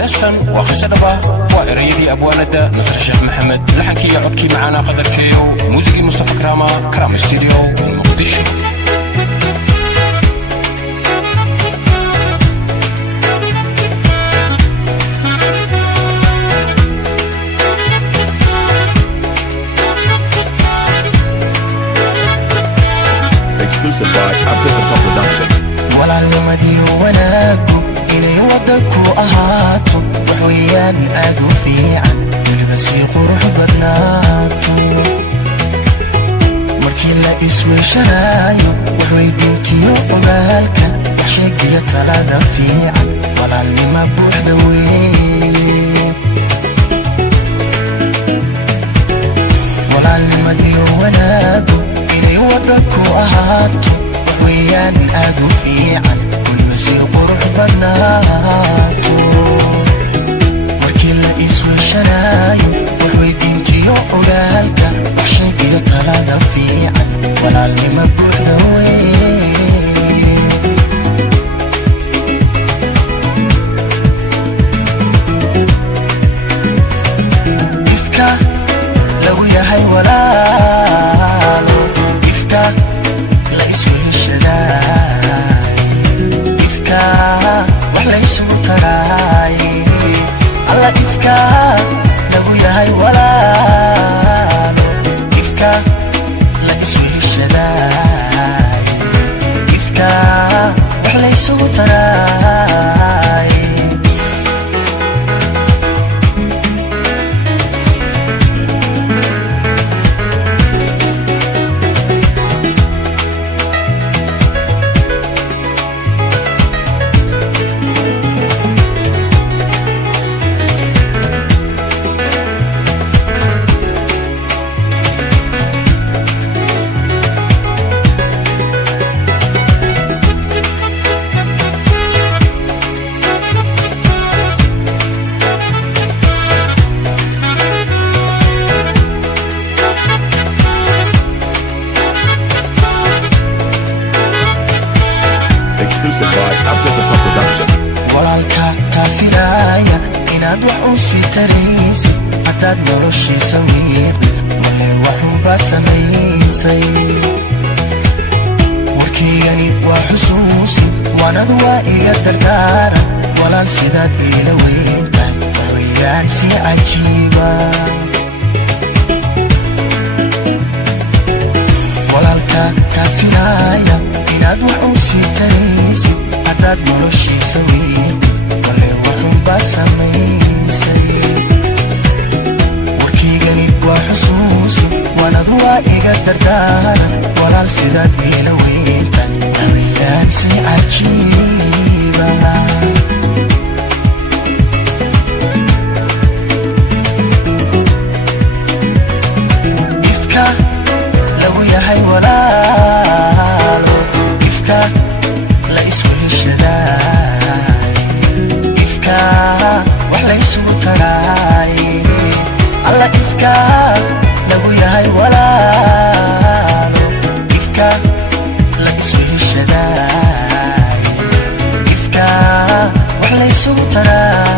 هيستن وخسر دبا وإريدي أبو ندى نصر الشيخ محمد لحكي عبكي معانا قدر كيو موسيقي مصطفى كرام استوديو من مقدشو. Exclusive by Abdullah Production. walaalnimadii wanaagu inay waddanku ahaato wax weeyaan aad u fiican weliba sii qurux badnaato markii la isweeshanaayo wax weydiintiyo ogaalka wax sheegiyo talada fiican walaalnima buuxda weeye walaalnimadii wanaagu inay waddanku ahaato ويان أدو في عن والمسير قرح بناتو وكل إسوي شرايو وحوي دينتي وقلالك وحشيك يطلع في عن ولا اللي مبوح دوي إفكا لو يا هاي ولا إفكا لا إسوي إفكا وحلا يسوي تراي الله إفكا لو ياهي ولا إفكا لا يسوي الشداي إفكا وحلا يسوي تراي Exclusive by Abdullah Production. walaalka kaafiraya inaad wax u sii taraysid haddaad noloshiisa wiiqid male waxunbaad samaysay warkaygani waa xusuusi waanad waa iga dardaaran walaal sidaad iila weyntahay waxweeyaan si cajiiba walaalka kaafiraya inaad wax u sii taraysid haddaad noloshiisa wiiqid male waxunbaad samaysay warkaygani waa xusuusi waanad waa iga dardaaran walaal sidaad iila weyntahay waxweeyaan si cajiiba ifka lagu yahay walaalo ifka la isweheshadaay ifka wax la isugu taraay alla ifka lagu yahay walaalo ifka la isweheshadaay ifka wax la isugu taraay